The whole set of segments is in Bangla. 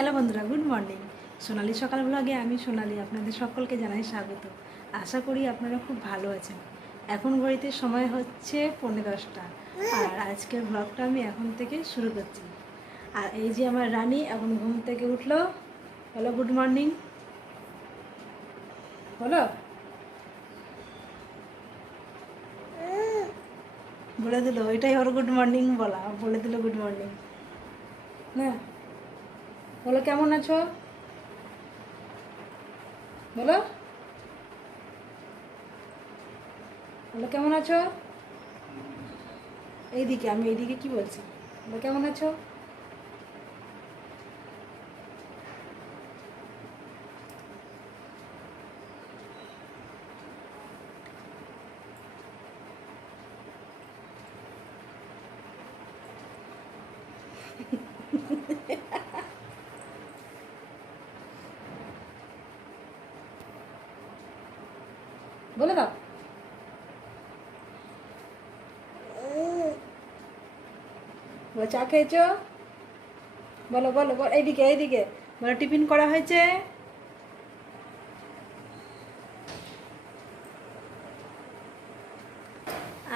হ্যালো বন্ধুরা, গুড মর্নিং। সোনালি সকাল ব্লগে আমি সোনালি আপনাদের সকলকে জানাই স্বাগত। আশা করি আপনারা খুব ভালো আছেন। এখন ঘড়িতে সময় হচ্ছে 10:30, আর আজকের ব্লগটা আমি এখন থেকে শুরু করছি। আর এই যে আমার রানী এখন ঘুম থেকে উঠলো। হ্যালো, গুড মর্নিং বলো, বলে দিল। এটাই ওর গুড মর্নিং বলা, বলে দিল গুড মর্নিং। না, বলো কেমন আছো, বলো, বলো কেমন আছো। এইদিকে, আমি এইদিকে কি বলছি, বলো কেমন আছো। বলে দাও, বলো চা খেয়েছো, বলো বলো বলো, এইদিকে এইদিকে বলো টিফিন করা হয়েছে।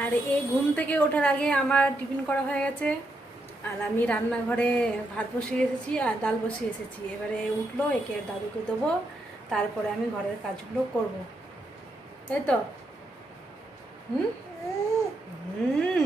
আর এই ঘুম থেকে ওঠার আগে আমার টিফিন করা হয়ে গেছে। আর আমি রান্নাঘরে ভাত বসিয়ে এসেছি আর ডাল বসিয়ে এসেছি। এবারে উঠলো, একে দাদুকে দেবো, তারপরে আমি ঘরের কাজগুলো করব, তাই তো। হুম হুম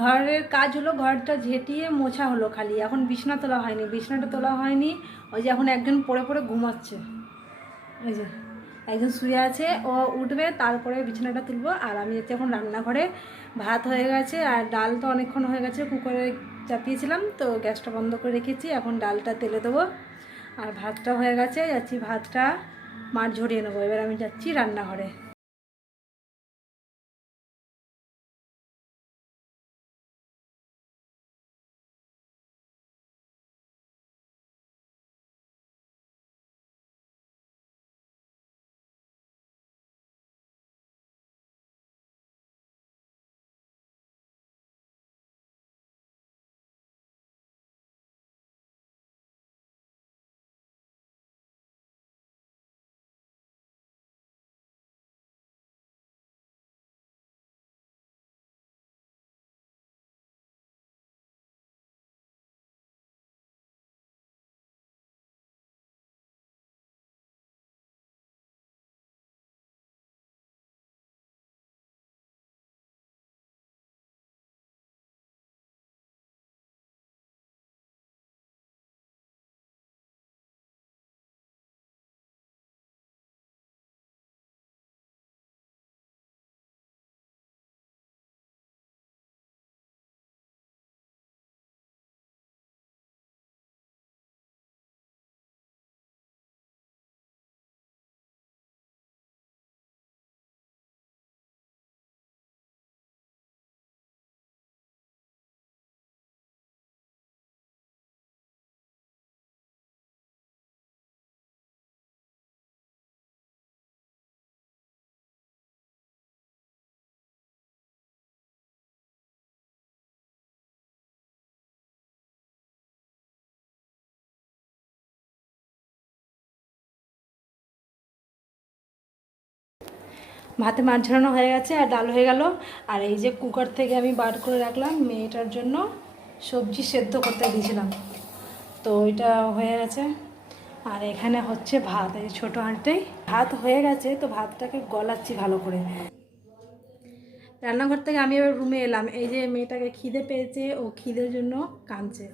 ঘরের কাজ হলো, ঘরটা ঝেঁটিয়ে মোছা হলো খালি, এখন বিছানা তোলা হয়নি, বিছানাটা তোলা হয়নি। ওই যে এখন একজন পড়ে পড়ে ঘুমাচ্ছে, ওই যে একজন শুয়ে আছে, ও উঠবে তারপরে বিছানাটা তুলবো। আর আমি হচ্ছে এখন রান্নাঘরে, ভাত হয়ে গেছে আর ডাল তো অনেকক্ষণ হয়ে গেছে, কুকারে চাপিয়েছিলাম তো গ্যাসটা বন্ধ করে রেখেছি, এখন ডালটা তেলে দেবো। আর ভাতটা হয়ে গেছে, যাচ্ছি ভাতটা মার ঝরিয়ে নেবো। এবার আমি যাচ্ছি রান্নাঘরে। ভাতে মাছ ঝরানো হয়ে গেছে আর ডাল হয়ে গেল। আর এই যে কুকার থেকে আমি বার করে রাখলাম মেয়েটার জন্য সবজি সেদ্ধ করতে দিয়েছিলাম, তো ওইটা হয়ে গেছে। আর এখানে হচ্ছে ভাত, এই ছোটো হাঁড়িতেই ভাত হয়ে গেছে, তো ভাতটাকে গলাচ্ছি ভালো করে। রান্নাঘর থেকে আমি এবার রুমে এলাম, এই যে মেয়েটাকে খিদে পেয়েছে, ও খিদের জন্য কাঁদছে,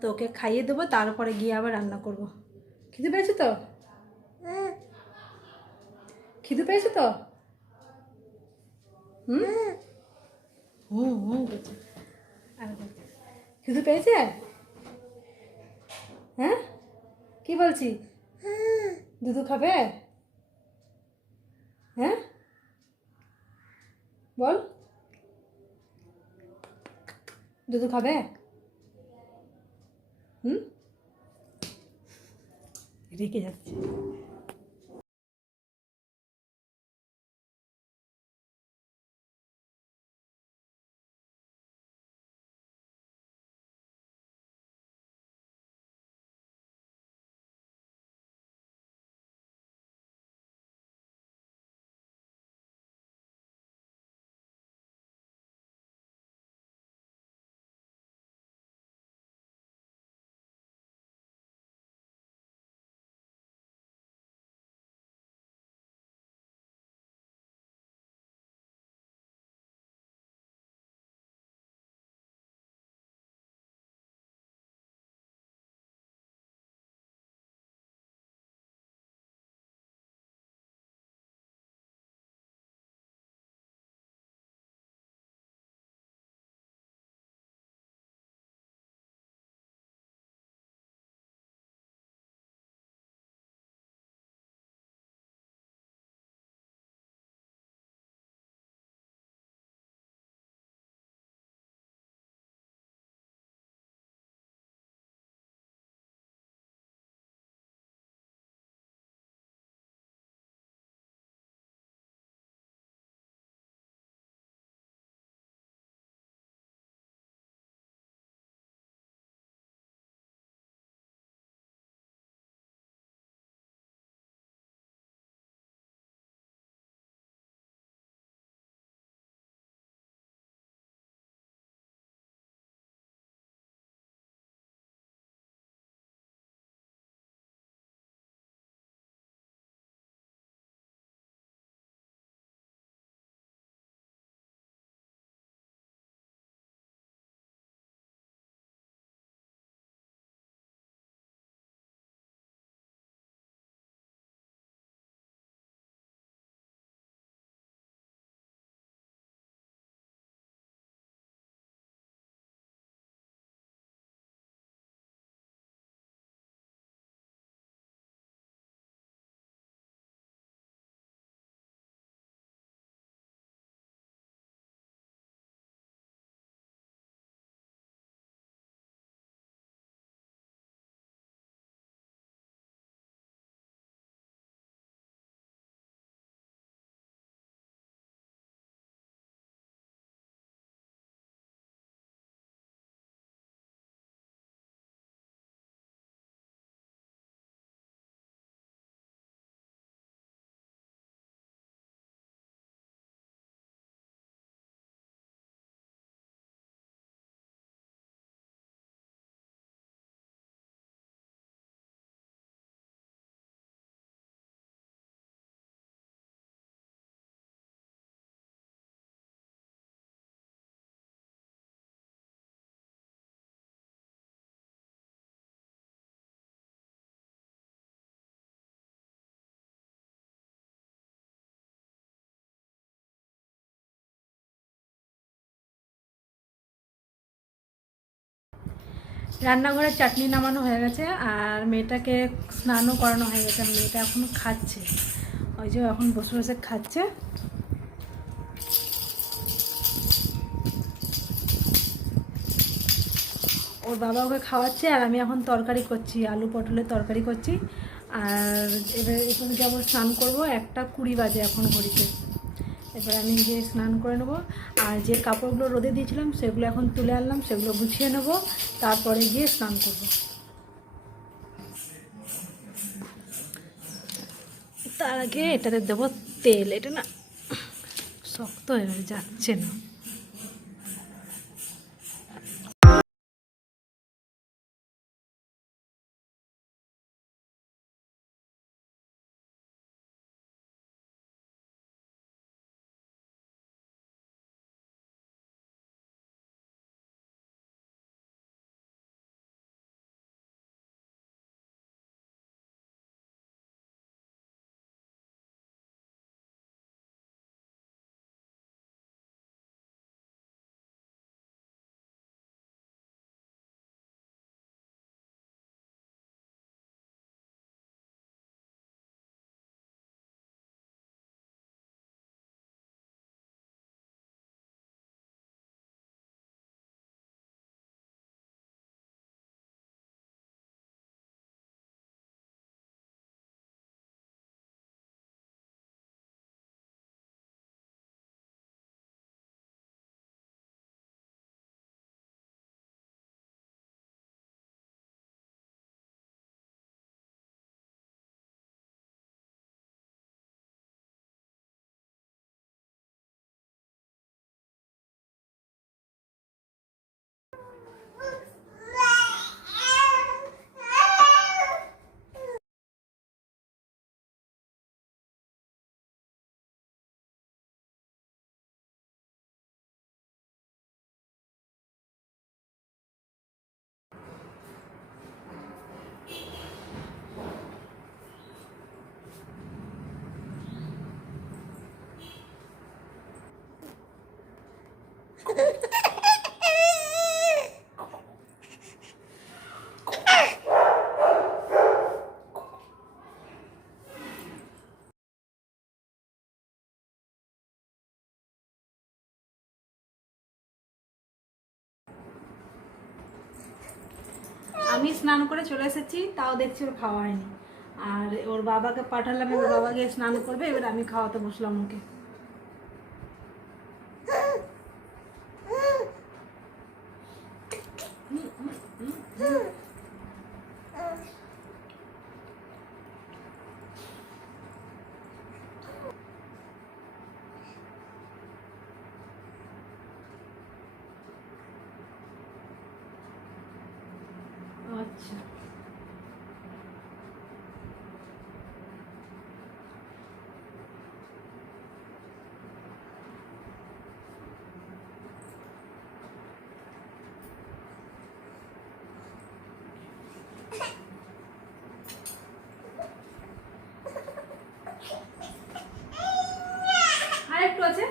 তো ওকে খাইয়ে দেবো, তারপরে গিয়ে আবার রান্না করব। খিদে পেয়েছে তো? খিদে পেয়েছে তো? হুম হুম হুম করছে। আর বলছে, খিদে পেয়েছে? হ্যাঁ, কি বলছি? দুধু খাবে? হ্যাঁ বল, দুধু খাবে? হুম, রেখে যাচ্ছে। রান্নাঘরের চাটনি নামানো হয়ে গেছে আর মেয়েটাকে স্নানও করানো হয়ে গেছে। মেয়েটা এখন খাচ্ছে, ওই যে এখন বসে বসে খাচ্ছে। ওর বাবা ওকে খাওয়াচ্ছে আর আমি এখন তরকারি করছি, আলু পটলের তরকারি করছি। আর এবার এখানে যাবো স্নান করব, 1:20 বাজে এখন ঘড়িতে। এবার আমি গিয়ে স্নান করে নেবো। আর যে কাপড়গুলো রোদে দিয়েছিলাম সেগুলো এখন তুলে আনলাম, সেগুলো গুছিয়ে নেবো, তারপরে গিয়ে স্নান করবো। তার আগে এটাতে দেবো তেল, এটা না শক্ত হয়ে গেছে, যাচ্ছে না। আমি স্নান করে চলে এসেছি, তাও দেখছি ওর খাওয়া হয়নি। আর ওর বাবাকে পাঠালাম, ওর বাবা গিয়ে স্নান করবে, এবার আমি খাওয়াতে বসলাম ওকে। আচ্ছা, আর একটু আছে।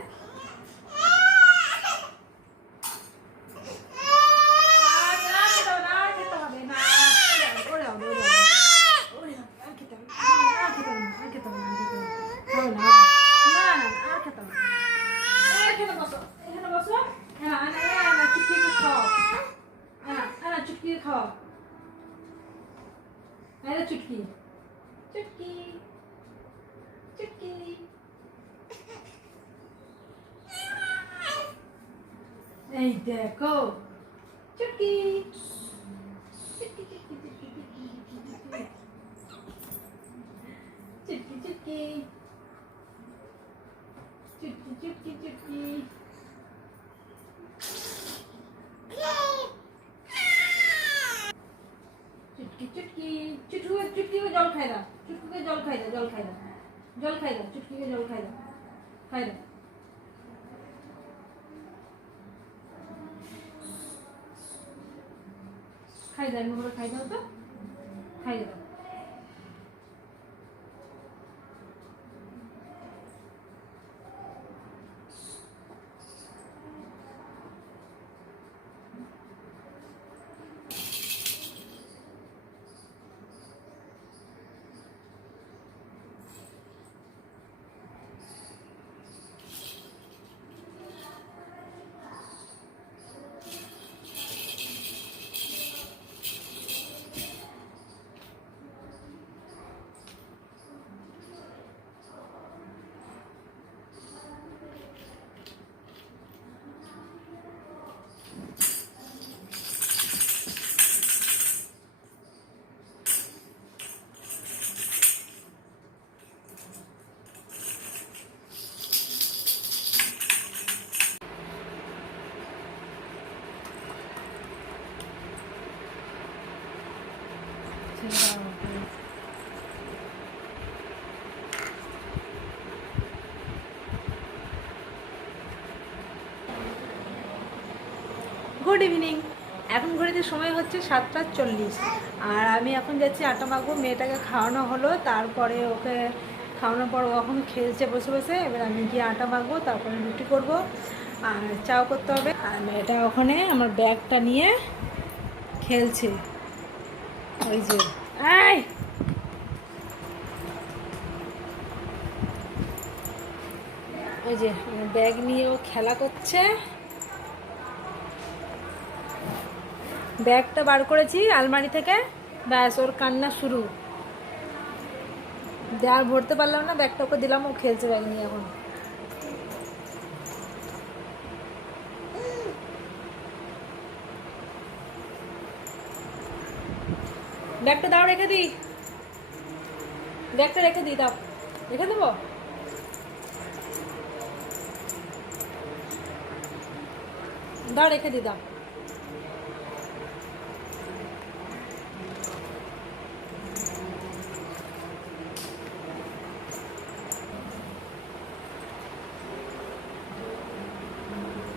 चुटकी खाओ, अरे चुटकी चुटकी चुटकी। এই দেখো চুটকি চুটকি চুটকি চুটকি চুটকি চুটকি চুটকি চুটকি। चुटकी चुटकी चुटकी चुटकी में जल खाएगा, चुटकी के जल खाएगा, जल खाएगा, जल खाएगा, चुटकी के जल खाएगा, खाएगा। खाएगा मुझे खाएगा तो खाएगा। Good evening. এখন ঘড়িতে সময় হচ্ছে 7:40 আর আমি এখন যাচ্ছি আটা মাখবো। মেয়েটাকে খাওয়ানো হলো, তারপরে ওকে খাওয়ানোর পর ও এখন খেলছে বসে বসে। এবার আমি গিয়ে আটা মাখবো, তারপরে রুটি করব আর চাও করতে হবে। আর মেয়েটা ওখানে আমার ব্যাগটা নিয়ে খেলছে। ওই যে এই ওই যে আমার ব্যাগ নিয়ে ও খেলা করছে। ব্যাগটা বার করেছি আলমারি থেকে, ব্যাস ওর কান্না শুরু। আর ভরতে পারলাম না, ব্যাগটা ওকে দিলাম, ও খেলছে ব্যাগ নিয়ে এখন। ব্যাগটা দাও, রেখে দিই, ব্যাগটা রেখে দিই, দাও রেখে দেবো। দাও রেখে দিই, দাও।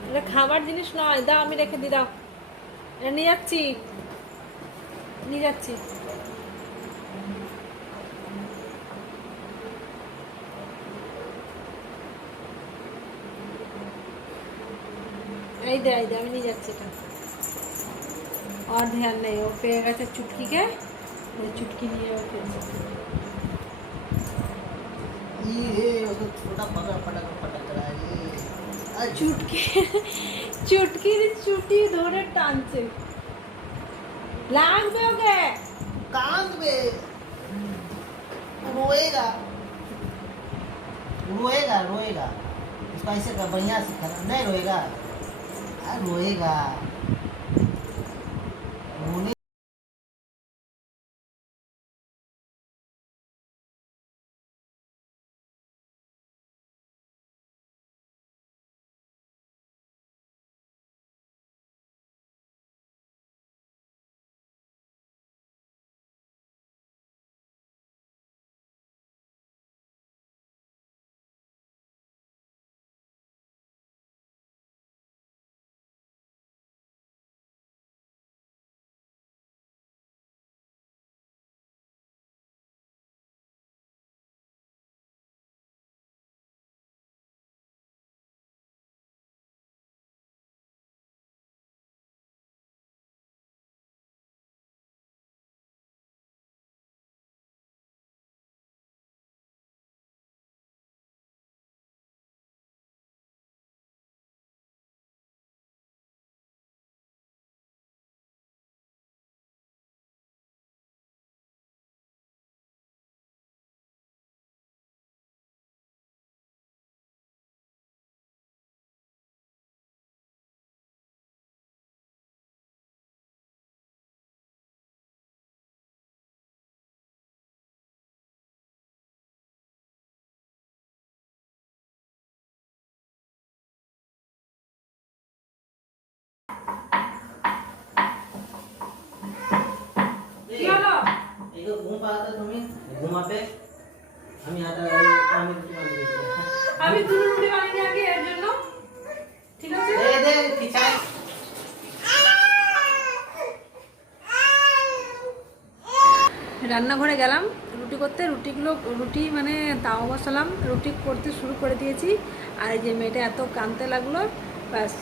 এটা খাবার জিনিস নয়, দাও আমি রেখে দিই, দাও। এটা নিয়ে যাচ্ছি, নিয়ে যাচ্ছি। এই দে আমি নিয়ে যাচ্ছি। এটা और ध्यान नहीं, वो पेड़ गए चुटकी के, चुटकी लिए वो खेलছে। ये उसको छोटा पकड़ पटक पटक रहा है ये चुटकी चुटकी चुटी ধরে টানছে, লাগবে ওকে। कान पे रोएगा रोएगा रोएगा उसको ऐसे कर बढ़िया से कर नहीं रोएगा रोएगा रोने কি হলো? এই তো ঘুম পাড়াতে তুমি ঘুমাতে আমি আটা আমি আমি দুটো রুটি বানিয়ে আগে এর জন্য, ঠিক আছে? এই দে খিচাই রান্নাঘরে গেলাম রুটি করতে। রুটি মানে তাও বসালাম, রুটি করতে শুরু করে দিয়েছি। আর এই যে মেয়েটা এত কাঁদতে লাগলো, ব্যাস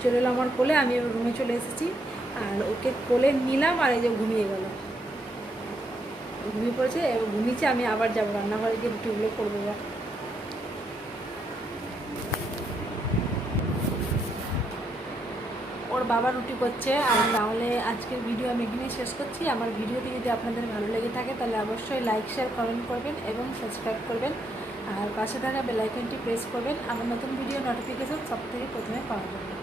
চলে এলো আমার কোলে। আমি এবার রুমে চলে এসেছি আর ওকে কোলে নিলাম, আর এই যে ঘুমিয়ে গেল, ঘুমিয়ে পড়েছে। এবার ঘুমিয়েছে, আমি আবার যাবো রান্নাঘরে গিয়ে রুটিগুলো করবো। এবার ওর বাবা রুটি করছে। আর তাহলে আজকের ভিডিও আমি এখানেই শেষ করছি। আমার ভিডিওটি যদি আপনাদের ভালো লেগে থাকে তাহলে অবশ্যই লাইক শেয়ার কমেন্ট করবেন এবং সাবস্ক্রাইব করবেন। আর পাশে থাকা বেল আইকনটি প্রেস করবেন আমার নতুন ভিডিও নোটিফিকেশন সব থেকে প্রথমে পাওয়ার জন্য।